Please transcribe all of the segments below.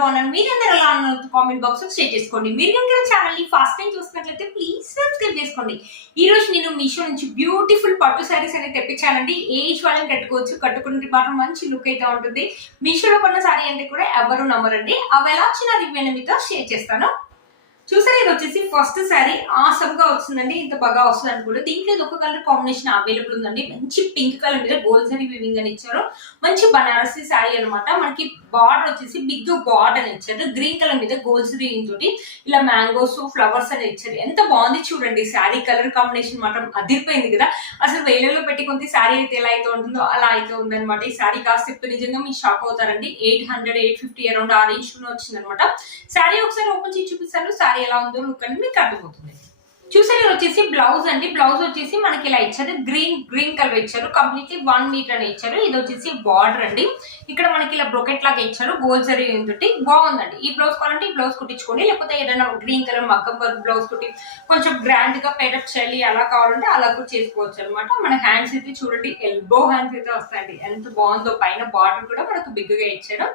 బాగున్నాను. మీరందరూ ఎలా ఉన్నారు కామెంట్ బాక్స్ లో షేర్ చేసుకోండి. మీరు కనుక ఛానల్ ని ఫస్ట్ టైం చూస్తున్నట్లయితే ప్లీజ్ సబ్స్క్రైబ్ చేసుకోండి. ఈ రోజు నేను మీషో నుంచి బ్యూటిఫుల్ పట్టు సారీస్ అనేది తెప్పించానండి. ఏజ్ వాళ్ళని కట్టుకోవచ్చు, కట్టుకుంటే మాత్రం మంచి లుక్ అయితే ఉంటుంది. మీషోలో కొన్న సారీ అంటే కూడా ఎవరు నమ్మరండి. అవి ఎలా వచ్చిన రివ్యూ మీతో షేర్ చేస్తాను. చూసారు, ఇది వచ్చేసి ఫస్ట్ శారీ ఆసమ్ గా వస్తుందండి. ఇంత బాగా వస్తుంది అనుకుంటే దీంట్లో ఒక కలర్ కాంబినేషన్ అవైలబుల్ ఉందండి. మంచి పింక్ కలర్ మీద గోల్డ్ జరీ వీవింగ్ అని ఇచ్చారు. మంచి బనారసి శారీ అనమాట. మనకి బార్డర్ వచ్చేసి బిగ్ బార్డర్ అని ఇచ్చారు. గ్రీన్ కలర్ మీద గోల్డ్ జరీ తోటి ఇలా మ్యాంగోస్ ఫ్లవర్స్ అని ఇచ్చారు. ఎంత బాగుంది చూడండి. శారీ కలర్ కాంబినేషన్ మాత్రం అదిరిపోయింది కదా. అసలు వేలలో పెట్టి కొంత శారీ అయితే ఎలా అయితే ఉంటుందో అలా అయితే ఉందన్నమాట. ఈ శారీ కాస్ట్ ఇప్పుడు నిజంగా మీరు షాక్ అవుతారండి. 800-850 అరౌండ్ ఆ రేంజ్ లో వచ్చింది అనమాట. శారీ ఒకసారి ఓపెన్ చేసి చూపిస్తాను. శారీ ఎలా ఉందో లుక్ అని మీకు అర్థమవుతుంది. చూసారు, వచ్చేసి బ్లౌజ్ అండి. బ్లౌజ్ వచ్చేసి మనకి ఇలా ఇచ్చారు. గ్రీన్ కలర్ ఇచ్చారు. కంప్లీట్లీ 1 మీటర్ అని ఇచ్చారు. ఇది వచ్చేసి బార్డర్ అండి. ఇక్కడ మనకి ఇలా బ్రొకెట్ లాగా ఇచ్చారు. గోల్డ్ జరీ తోటి బాగుందండి. ఈ బ్లౌజ్ కావాలంటే ఈ బ్లౌజ్ కుట్టించుకోండి, లేకపోతే ఏదైనా గ్రీన్ కలర్ మగ్గం వర్క్ బ్లౌజ్ తోటి కొంచెం గ్రాండ్ గా పేటప్ చేయాలి అలా కావాలంటే అలా కూడా చేసుకోవచ్చు అనమాట. మన హ్యాండ్స్ అయితే చూడండి, ఎల్బో హ్యాండ్స్ అయితే వస్తాయండి. ఎంత బాగుందో. పైన బార్డర్ కూడా మనకు బిగ్ గా ఇచ్చారు.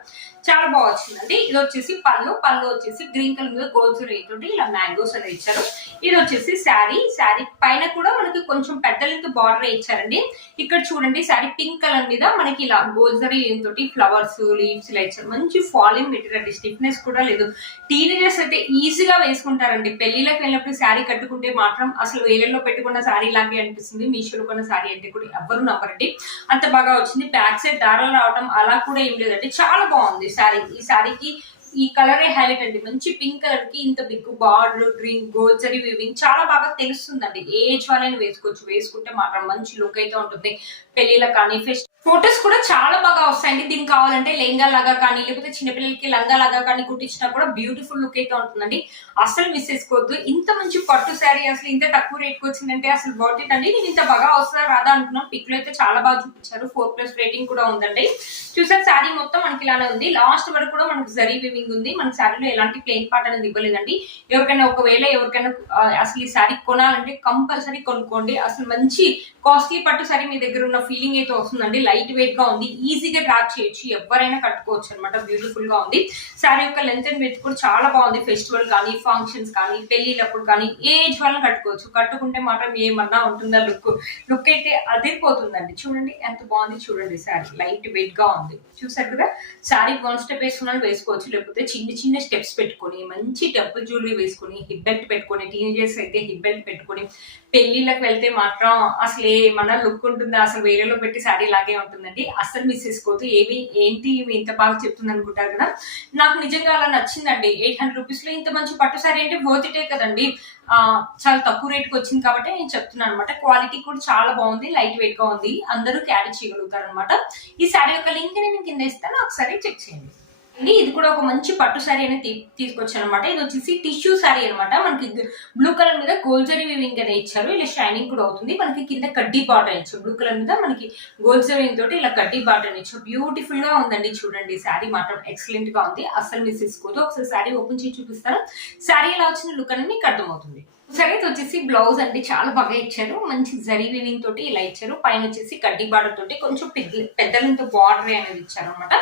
చాలా బాగా వచ్చిందండి. ఇది వచ్చేసి పళ్ళు వచ్చేసి గ్రీన్ కలర్ మీద గోల్డ్ జరీ తోటి ఇలా మ్యాంగోస్ అనేది ఇచ్చారు. ఇది వచ్చేసి శారీ పైన కూడా మనకి కొంచెం పెద్ద లెంత్ బార్డర్ ఇచ్చారండి. ఇక్కడ చూడండి, శారీ పింక్ కలర్ మీద మనకి ఇలా గోల్డ్ జరీ తోటి ఫ్లవర్స్ లీవ్స్ ఇలా ఇచ్చారు. మంచి ఫాలింగ్ మెటీరియల్ అండి. స్టిఫ్నెస్ కూడా లేదు. టీనేజర్స్ అయితే ఈజీగా వేసుకుంటారండి. పెళ్లిలోకి వెళ్ళినప్పుడు శారీ కట్టుకుంటే మాత్రం అసలు వేలల్లో పెట్టుకున్న శారీ లాగే అనిపిస్తుంది. మీషోలో కొన్న శారీ అంటే కూడా ఎవ్వరు నమ్మరండి. అంత బాగా వచ్చింది. బ్యాక్ సైడ్ దారాలు రావడం అలా కూడా ఏం లేదండి. చాలా బాగుంది శారీ. ఈ శారీకి ఈ కలరే హైలైట్ అండి. మంచి పింక్ కలర్ కి ఇంత big border green gold zari weaving చాలా బాగా తెలుస్తుందండి. ఏజ్ వాళ్ళని వేసుకోవచ్చు. వేసుకుంటే మాత్రం మంచి లుక్ అయితే ఉంటుంది. పెళ్లిలో కానీ ఫొటోస్ కూడా చాలా బాగా వస్తాయండి. దీనికి కావాలంటే లెహంగా లాగా కానీ లేకపోతే చిన్నపిల్లలకి లంగా లాగా కానీ కుట్టించినా కూడా బ్యూటిఫుల్ లుక్ అయితే ఉంటుందండి. అసలు మిస్ చేసుకోవద్దు. ఇంత మంచి పట్టు శారీ అసలు ఇంత తక్కువ రేట్కి వచ్చిందంటే అసలు వర్త్ ఇట్ అండి. నేను ఇంత బాగా వస్తుందా రాదా అనుకున్నాను. పిక్ లో అయితే చాలా బాగా చూపించారు. 4+ రేటింగ్ కూడా ఉందండి. చూసారు, శారీ మొత్తం మనకి ఇలానే ఉంది. లాస్ట్ వరకు కూడా మనకు జరీ వీవింగ్ ఉంది. మన శారీలో ఎలాంటి ప్లెయిన్ పార్ట్ అనేది ఇవ్వలేదండి. ఎవరికైనా అసలు ఈ శారీ కొనాలంటే కంపల్సరీ కొనుక్కోండి. అసలు మంచి కాస్ట్లీ పట్టు శారీ మీ దగ్గర ఉన్న ఫీలింగ్ అయితే వస్తుందండి. లైట్ వెయిట్ గా ఉంది. ఈజీగా డ్రాప్ చేయొచ్చు. ఎవరైనా కట్టుకోవచ్చు అనమాట. బ్యూటిఫుల్ గా ఉంది. శారీ యొక్క లెంత్ అండ్ విడ్త్ కూడా చాలా బాగుంది. ఫెస్టివల్ కానీ ఫంక్షన్స్ కానీ పెళ్లిళ్ళప్పుడు కానీ ఏజ్ వాళ్ళని కట్టుకోవచ్చు. కట్టుకుంటే మాత్రం ఏమన్నా ఉంటుందా లుక్ అయితే అదిరిపోతుందండి. చూడండి ఎంత బాగుంది. చూడండి, శారీ లైట్ వెయిట్ గా ఉంది. చూసారు కదా. శారీ 1 స్టెప్ వేసుకున్నా వేసుకోవచ్చు, లేకపోతే చిన్న స్టెప్స్ పెట్టుకొని మంచి టెంపుల్ జ్యువెలరీ వేసుకొని హిప్ బెల్ట్ పెట్టుకొని, టీనేజర్స్ అయితే హిప్ బెల్ట్ పెట్టుకొని పెళ్లిళ్ళకి వెళ్తే మాత్రం అసలు ఏమన్నా లుక్ ఉంటుందా. అసలు వేరేలో పెట్టి శారీ లాగే ఉంటుందండి. అసలు మిస్ చేసుకోవద్దు. ఏంటి ఇంత బాగా చెప్తుంది అనుకుంటారు కదా. నాకు నిజంగా అలా నచ్చిందండి. 800 రూపీస్ లో ఇంత మంచి పట్టు శారీ అంటే వర్త్ ఇటే కదండి. చాలా తక్కువ రేట్కి వచ్చింది కాబట్టి నేను చెప్తున్నాను అనమాట. క్వాలిటీ కూడా చాలా బాగుంది. లైట్ వెయిట్ గా ఉంది. అందరూ క్యారీ చేయగలుగుతారు అనమాట. ఈ శారీ యొక్క లింక్ నేను కింద ఇస్తాను, ఒకసారి చెక్ చేయండి. ఇది కూడా ఒక మంచి పట్టు శారీ అనేది తీసుకొచ్చాను అనమాట. ఇది వచ్చేసి టిష్యూ శారీ అనమాట. మనకి బ్లూ కలర్ మీద గోల్డ్ జరీ వీవింగ్ అనేది ఇచ్చారు. ఇలా షైనింగ్ కూడా అవుతుంది. మనకి కింద కడ్డీ బార్డర్ ఇచ్చారు. బ్లూ కలర్ మీద మనకి గోల్డ్ జరీ తోటి ఇలా కడ్డీ బార్డర్ ఇచ్చారు. బ్యూటిఫుల్ గా ఉందండి. చూడండి, శారీ మాత్రం ఎక్సలెంట్ గా ఉంది. అసలు మిస్ చేసుకోవద్దు. ఒకసారి శారీ ఓపెన్ చేసి చూపిస్తాను. శారీ ఎలా వచ్చిన లుక్ అనేది మీకు అర్థమవుతుంది. సరే, ఇది వచ్చేసి బ్లౌజ్ అండి. చాలా బాగా ఇచ్చారు. మంచి జరీ వీవింగ్ తోటి ఇలా ఇచ్చారు. పైన వచ్చేసి కడ్డీ బార్డర్ తోటి కొంచెం పెద్దలంత బార్డర్ అనేది ఇచ్చారు అనమాట.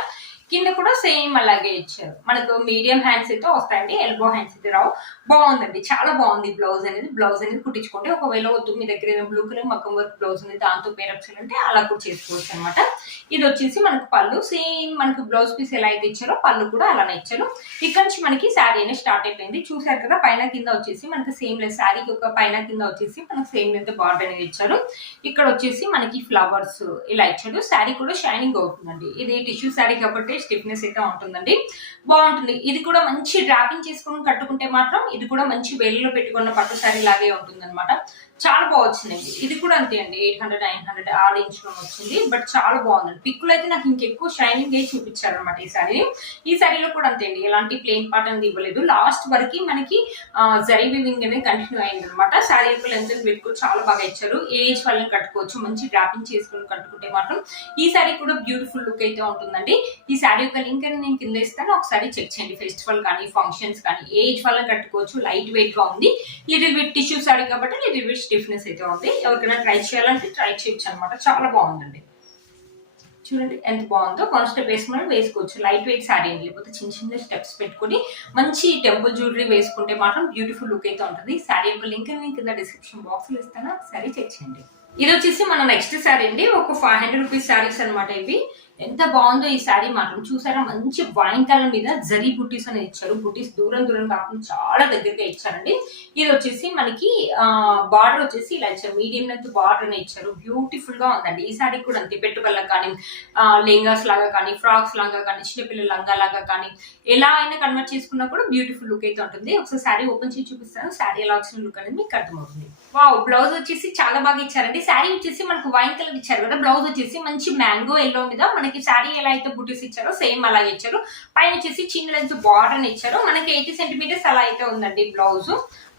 కింద కూడా సేమ్ అలాగే ఇచ్చారు. మనకు మీడియం హ్యాండ్స్ అయితే వస్తాయండి. ఎల్బో హ్యాండ్స్ అయితే రావు. బాగుందండి. చాలా బాగుంది. బ్లౌజ్ అనేది కుట్టించుకోండి. ఒకవేళ వద్దు మీ దగ్గర ఏదైనా బ్లూ కలర్ మగ్గం వర్క్ బ్లౌజ్ అనేది దాంతో పేరప్ చేయాలంటే అలా కూడా చేసుకోవచ్చు అనమాట. ఇది వచ్చేసి మనకు పళ్ళు. సేమ్ మనకు బ్లౌజ్ పీస్ ఎలా అయితే ఇచ్చారో పళ్ళు కూడా అలానే ఇచ్చారు. ఇక్కడ నుంచి మనకి శారీ అనేది స్టార్ట్ అయిపోయింది. చూసారు కదా. పైన కింద వచ్చేసి మనకి సేమ్ లెస్ శారీకి ఒక పైన కింద వచ్చేసి మనకు సేమ్ లెంత్ బార్డర్ అనేది ఇచ్చారు. ఇక్కడ వచ్చేసి మనకి ఫ్లవర్స్ ఇలా ఇచ్చారు. శారీ కూడా షైనింగ్ అవుతుందండి. ఇది టిష్యూ శారీ కాబట్టి స్టిఫ్నెస్ అయితే ఉంటుందండి. బాగుంటుంది. ఇది కూడా మంచి డ్రాపింగ్ చేసుకుని కట్టుకుంటే మాత్రం ఇది కూడా మంచి వేలిలో పెట్టుకున్న పట్టు శారీ లాగే ఉంటుంది అనమాట. చాలా బాగా వచ్చిందండి. ఇది కూడా అంతే అండి. 800-900 ఆ రేంజ్ లో వచ్చింది. బట్ చాలా బాగుందండి. పిక్కులు అయితే నాకు ఇంకెక్కువ షైనింగ్ అయి చూపించారనమాట ఈ శారీ. ఈ శారీలో కూడా అంతే అండి. ఎలాంటి ప్లెయిన్ పార్ట్ అనేది ఇవ్వలేదు. లాస్ట్ వరకు మనకి జరీ వీవింగ్ అనేది కంటిన్యూ అయింది అనమాట. శారీ యొక్క లెంత్ అండ్ వెయిట్ కూడా చాలా బాగా ఇచ్చారు. ఏజ్ వాళ్ళని కట్టుకోవచ్చు. మంచి డ్రాపింగ్ చేసుకుని కట్టుకుంటే మాత్రం ఈ శారీ కూడా బ్యూటిఫుల్ లుక్ అయితే ఉంటుందండి. ఈ శారీ యొక్క లింక్ అని నేను కింద ఇస్తాను, ఒకసారి చెక్ చేయండి. ఫెస్టివల్ కానీ ఫంక్షన్స్ కానీ ఏజ్ వాళ్ళని కట్టుకోవచ్చు. లైట్ వెయిట్ గా ఉంది. లిటిల్ బిట్ టిష్యూ శారీ కాబట్టి లిటిల్ బిట్ స్టిఫ్నెస్ అయితే ఉంది. ఎవరికైనా ట్రై చేయాలంటే ట్రై చేయొచ్చు అనమాట. చాలా బాగుందండి. చూడండి ఎంత బాగుందో. వన్ స్టెప్ వేసుకుని వేసుకోవచ్చు. లైట్ వెయిట్ శారీ అండి, లేకపోతే చిన్న చిన్న స్టెప్స్ పెట్టుకుని మంచి టెంపుల్ జ్యువెలరీ వేసుకుంటే మాత్రం బ్యూటిఫుల్ లుక్ అయితే ఉంటుంది. శారీ యొక్క లింక్ కింద డిస్క్రిప్షన్ బాక్స్ లో ఇస్తాను, శారీ చెక్ చేయండి. ఇది వచ్చేసి మన నెక్స్ట్ శారీ అండి. ఒక 500 రూపీస్ శారీస్ అనమాట ఇవి. ఎంత బాగుందో ఈ శారీ మాత్రం. చూసారా, మంచి వైన్ కలర్ మీద జరీ బుటీస్ అని ఇచ్చారు. బుటీస్ దూరం దూరం కాకుండా చాలా దగ్గరగా ఇచ్చారండి. ఇది వచ్చేసి మనకి బార్డర్ వచ్చేసి ఇలా ఇచ్చారు, మీడియం లెంత్ బార్డర్ అని ఇచ్చారు. బ్యూటిఫుల్ గా ఉందండి. ఈ శారీ కూడా అంతే, పెట్టుబడులకు కానీ లెహంగాస్ లాగా కానీ ఫ్రాక్స్ లాగా కానీ చిన్నపిల్లల లంగా లాగా కానీ ఎలా అయినా కన్వర్ట్ చేసుకున్నా కూడా బ్యూటిఫుల్ లుక్ అయితే ఉంటుంది. ఒకసారి శారీ ఓపెన్ చేసి చూపిస్తాను, శారీ ఎలా వచ్చిన లుక్ అనేది మీకు అర్థమవుతుంది. వావ్, బ్లౌజ్ వచ్చేసి చాలా బాగా ఇచ్చారండి. శారీ వచ్చేసి మనకు వైన్ కలర్ ఇచ్చారు కదా, బ్లౌజ్ వచ్చేసి మంచి మ్యాంగో ఎల్లో మీద మనకి శారీ ఎలా అయితే బుటీస్ ఇచ్చారో సేమ్ అలాగే ఇచ్చారు. పైన వచ్చేసి చిన్న లెంత్ బార్డర్ ఇచ్చారు. మనకి 80 సెంటీమీటర్స్ అలా అయితే ఉందండి బ్లౌజ్.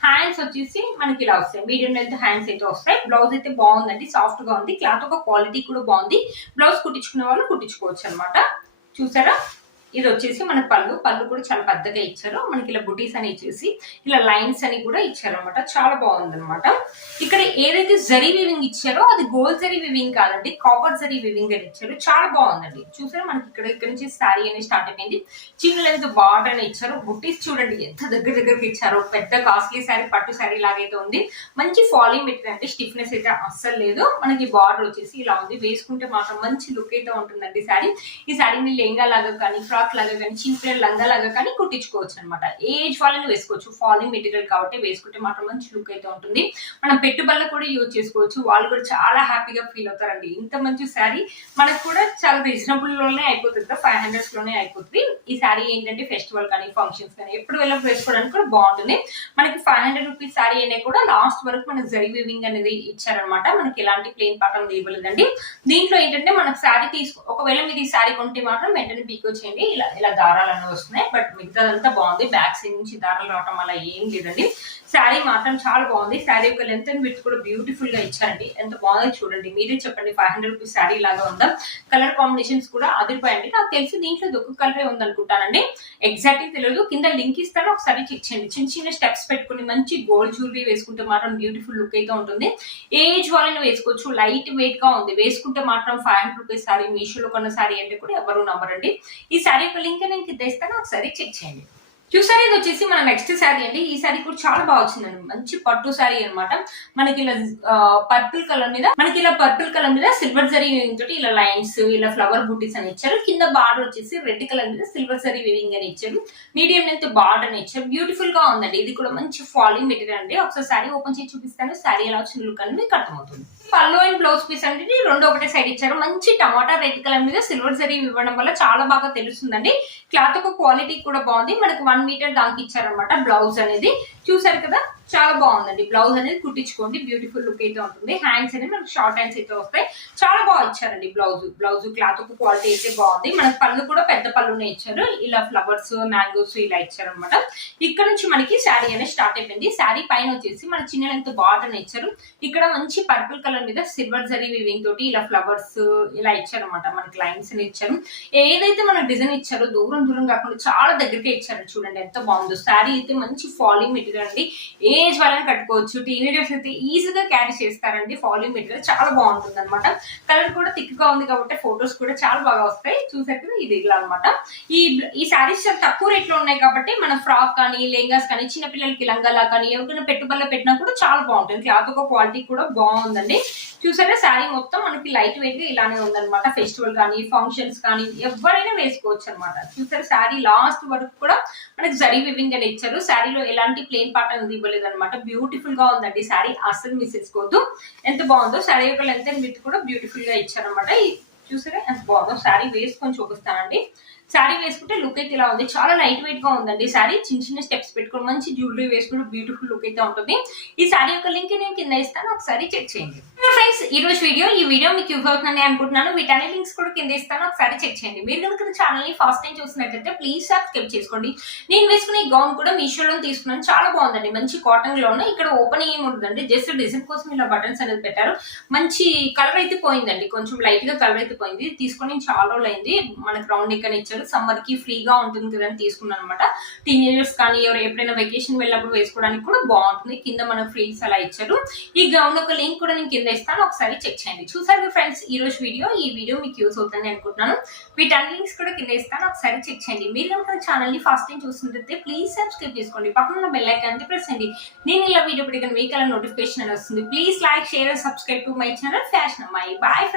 హ్యాండ్స్ వచ్చేసి మనకి ఇలా వస్తాయి, మీడియం లెంత్ హ్యాండ్స్ అయితే వస్తాయి. బ్లౌజ్ అయితే బాగుందండి, సాఫ్ట్ గా ఉంది. క్లాత్ ఒక క్వాలిటీ కూడా బాగుంది. బ్లౌజ్ కుట్టించుకునే వాళ్ళు కుట్టించుకోవచ్చు అనమాట. చూసారా, ఇది వచ్చేసి మన పళ్ళు కూడా చాలా పెద్దగా ఇచ్చారు. మనకి ఇలా బుటీస్ అని ఇచ్చేసి ఇలా లైన్స్ అని కూడా ఇచ్చారు అనమాట. చాలా బాగుంది అనమాట. ఇక్కడ ఏదైతే జరీ వివింగ్ ఇచ్చారో అది గోల్డ్ జరీ వివింగ్ కాదండి, కాపర్ జరీ వివింగ్ అని ఇచ్చారు. చాలా బాగుందండి. చూసారా, మనకి ఇక్కడ నుంచి శారీ అనేది స్టార్ట్ అయిపోయింది. చిన్న లెంత్ బార్డర్ అని ఇచ్చారు. బుటీస్ చూడండి ఎంత దగ్గరికి ఇచ్చారో. పెద్ద కాస్ట్లీ శారీ, పట్టు శారీ లాగైతే ఉంది. మంచి ఫాలింగ్ మెటీరియల్ అంటే స్టిఫ్నెస్ అయితే అస్సలు లేదు. మనకి బార్డర్ వచ్చేసి ఇలా ఉంది. వేసుకుంటే మాత్రం మంచి లుక్ అయితే ఉంటుందండి శారీ. ఈ శారీని లెహంగా లాగా కానీ ఫ్రాక్ లాగా కానీ చిన్న లంగా లాగా కానీ కుట్టించుకోవచ్చు అనమాట. ఏజ్ వాళ్ళని వేసుకోవచ్చు. ఫాలింగ్ మెటీరియల్ కాబట్టి వేసుకుంటే మాత్రం మంచి లుక్ అయితే ఉంటుంది. మనం పెట్టుబడులు కూడా యూజ్ చేసుకోవచ్చు. వాళ్ళు కూడా చాలా హ్యాపీగా ఫీల్ అవుతారండి. ఇంత మంచి శారీ మనకు కూడా చాలా రీజనబుల్ లోనే అయిపోతుంది కదా, 500 లోనే అయిపోతుంది. ఈ శారీ ఏంటంటే ఫెస్టివల్ కానీ ఫంక్షన్స్ కానీ ఎప్పుడు వెళ్ళి వేసుకోవడానికి కూడా బాగుంటుంది. మనకి 500 రూపీస్ శారీ అనేది కూడా లాస్ట్ వరకు మనకి జరీ వీవింగ్ అనేది ఇచ్చారనమాట. మనకి ఎలాంటి ప్లెయిన్ పాటర్న్ ఇవ్వలేదండి. దీంట్లో ఏంటంటే మనకు శారీ ఒకవేళ మీరు ఈ శారీ కొంటే మాత్రం వెంటనే పీకో చేయండి. ఇలా దారాలు అనేవి వస్తున్నాయి. బట్ మిగతాదంతా బాగుంది. బ్యాక్ సైడ్ నుంచి దారాలు రావటం అలా ఏం లేదండి. శారీ మాత్రం చాలా బాగుంది. శారీ యొక్క లెంత్ అండ్ విడ్త్ కూడా బ్యూటిఫుల్ గా ఇచ్చారండి. ఎంత బాగుందో చూడండి, మీరే చెప్పండి. 500 రూపీస్ శారీ లాగా ఉందా? కలర్ కాంబినేషన్స్ కూడా అదిరిపోయండి. నాకు తెలిసి దీంట్లో ఒక్క కలరే ఉంది అనుకుంటానండి, ఎగ్జాక్ట్లీ తెలియదు. కింద లింక్ ఇస్తాను, ఒకసారి చెక్ చేయండి. చిన్న చిన్న స్టెప్స్ పెట్టుకుని మంచి గోల్డ్ జ్యువెలరీ వేసుకుంటే మాత్రం బ్యూటిఫుల్ లుక్ అయితే ఉంటుంది. ఏజ్ వాళ్ళని వేసుకోవచ్చు. లైట్ వెయిట్ గా ఉంది. వేసుకుంటే మాత్రం 500 రూపీస్ శారీ. మీషోలో కొన్న శారీ అంటే కూడా ఎవరు నమ్మరండి. ఈ శారీ యొక్క లింక్ నేను కింద ఇస్తాను, ఒకసారి చెక్ చేయండి. చూసారు, ఇది వచ్చేసి మన నెక్స్ట్ శారీ అండి. ఈ శారీ కూడా చాలా బాగా వచ్చిందండి. మంచి పట్టు శారీ అనమాట. మనకి ఇలా పర్పుల్ కలర్ మీద సిల్వర్ జరీ వీవింగ్ తోటి ఇలా లైన్స్, ఇలా ఫ్లవర్ బూటీస్ అని ఇచ్చారు. కింద బార్డర్ వచ్చేసి రెడ్ కలర్ మీద సిల్వర్ జరీ వీవింగ్ అని ఇచ్చారు. మీడియం లెంత్ బార్డర్ అని ఇచ్చారు. బ్యూటిఫుల్ గా ఉందండి. ఇది కూడా మంచి ఫాలింగ్ మెటీరియల్ అండి. ఒకసారి శారీ ఓపెన్ చేసి చూపిస్తాను, శారీ ఎలా వచ్చిన లుక్ అని మీకు అర్థమవుతుంది. పళ్ళు అండ్ బ్లౌజ్ పీస్ అంటే రెండు ఒకటే సైడ్ ఇచ్చారు. మంచి టమాటా రెడ్ కలర్ మీద సిల్వర్ జరీ ఇవ్వడం వల్ల చాలా బాగా తెలుస్తుందండి. క్లాత్ ఒక క్వాలిటీ కూడా బాగుంది. మనకి 1 మీటర్ దాకా ఇచ్చారనమాట బ్లౌజ్ అనేది. చూసారు కదా, చాలా బాగుందండి. బ్లౌజ్ అనేది కుట్టించుకోండి, బ్యూటిఫుల్ లుక్ అయితే ఉంటుంది. హ్యాండ్స్ అనేది మనకి షార్ట్ హ్యాండ్స్ అయితే వస్తాయి. చాలా బాగా ఇచ్చారండి బ్లౌజ్ క్లాత్ ఒక క్వాలిటీ అయితే బాగుంది. మనకి పళ్ళు కూడా పెద్ద పళ్ళునే ఇచ్చారు. ఇలా ఫ్లవర్స్, మ్యాంగోస్ ఇలా ఇచ్చారనమాట. ఇక్కడ నుంచి మనకి శారీ అనేది స్టార్ట్ అయిపోయింది. శారీ పైన వచ్చేసి మన చిన్న లెంత్ బార్డర్ ఇచ్చారు. ఇక్కడ మంచి పర్పుల్ కలర్ మీద సిల్వర్ జరీ వీవింగ్ తోటి ఇలా ఫ్లవర్స్ ఇలా ఇచ్చారనమాట. మనకి లైన్స్ అని ఇచ్చారు. ఏదైతే మన డిజైన్ ఇచ్చారో దూరం కాకుండా చాలా దగ్గరకే ఇచ్చారు. చూడండి ఎంత బాగుందో. శారీ అయితే మంచి ఫాలింగ్ మెటీరియల్ అండి. ఏజ్ వాళ్ళని కట్టుకోవచ్చు. టీనేజర్స్ అయితే ఈజీగా క్యారీ చేస్తారండి. ఫాలింగ్ మెటీరియల్ చాలా బాగుంటుంది అనమాట. కలర్ కూడా థిక్ గా ఉంది కాబట్టి ఫొటోస్ కూడా చాలా బాగా వస్తాయి. చూసారు కదా, ఇది ఇలా అనమాట. ఈ శారీస్ చాలా తక్కువ రేట్ లో ఉన్నాయి కాబట్టి మన ఫ్రాక్ కానీ లెహంగాస్ కానీ చిన్నపిల్లలకి లంగాలా కానీ ఎవరికైనా పెట్టుబడులు పెట్టినా కూడా చాలా బాగుంటుంది. క్లాత్ ఒక క్వాలిటీ కూడా బాగుందండి. చూసారా, శారీ మొత్తం మనకి లైట్ వెయిట్ గా ఇలానే ఉందన్నమాట. ఫెస్టివల్ కానీ ఫంక్షన్స్ కానీ ఎవరైనా వేసుకోవచ్చు అనమాట. చూసారా, శారీ లాస్ట్ వరకు కూడా మనకి జరీ వివింగ్ అని ఇచ్చారు. శారీలో ఎలాంటి ప్లెయిన్ పార్ట్ అనేది ఇవ్వలేదు అనమాట. బ్యూటిఫుల్ గా ఉందండి శారీ, అస్సలు మిస్ చేసుకోవద్దు. ఎంత బాగుందో. శారీ యొక్క లెంత్ అండ్ విడ్త్ కూడా బ్యూటిఫుల్ గా ఇచ్చారనమాట. చూసారా ఎంత బాగుందో. శారీ వేసుకొని చూపిస్తానండి. శారీ వేసుకుంటే లుక్ అయితే ఇలా ఉంది. చాలా లైట్ వెయిట్ గా ఉందండి శారీ. చిన్న చిన్న స్టెప్స్ పెట్టుకుని మంచి జ్యువెలరీ వేసుకుంటే బ్యూటిఫుల్ లుక్ అయితే ఉంటుంది. ఈ శారీ యొక్క లింక్ నేను కింద ఇస్తాను, ఒకసారి చెక్ చేయండి. ఫ్రెండ్స్, ఈ రోజు ఈ వీడియో మీకు యూజ్ అవుతుందని అనుకుంటున్నాను. వీటన్ని లింక్స్ కూడా కింద ఇస్తాను, ఒకసారి చెక్ చేయండి. మీరు కనుక ఛానల్ ని ఫస్ట్ టైం చూసినట్లయితే ప్లీజ్ సబ్స్క్రైబ్ చేసుకోండి. నేను వేసుకునే ఈ గౌన్ కూడా మీషోలో తీసుకున్నాను. చాలా బాగుందండి. మంచి కాటన్ లోనే ఇక్కడ ఓపెన్ ఏమి ఉంటుందండి, జస్ట్ డిజైన్ కోసం ఇలా బటన్స్ అనేది పెట్టారు. మంచి కలర్ అయితే పోయిందండి, కొంచెం లైట్ గా కలర్ అయితే పోయింది. తీసుకొని చాలా రోజులు అయింది. మనకి రౌండ్ నెక్ అని ఇచ్చారు. ఇచ్చారు. సమ్మర్ కి ఫ్రీగా ఉంటుంది కదా అని తీసుకున్నాను అనమాట. టీనేజర్స్ కానీ ఎవరు ఎప్పుడైనా వెకేషన్ వెళ్ళినప్పుడు వేసుకోవడానికి కూడా బాగుంటుంది. కింద మన ఫ్రీస్ అలా ఇచ్చారు. ఈ గౌన్ ఒక లింక్ కూడా నేను కింద ఇస్తాను, ఒకసారి చెక్ చేయండి. చూసారు ఫ్రెండ్స్ ఈ రోజు ఈ వీడియో మీకు యూస్ అవుతుంది అనుకుంటున్నాను. వీటన్ని లింక్స్ కూడా కింద ఇస్తాను, ఒకసారి చెక్ చేయండి. మీరు కనుక ఛానల్ ని ఫస్ట్ టైం చూస్తుంటే ప్లీజ్ సబ్స్క్రైబ్ చేసుకోండి. పక్కన బెల్ ఐకాన్ ప్రెస్ చేయండి. నేను ఇలా వీడియో పెడితే మీకు అలా నోటిఫికేషన్ అని వస్తుంది. Please like, share, subscribe to my channel fashion అమ్మాయి. Bye friends.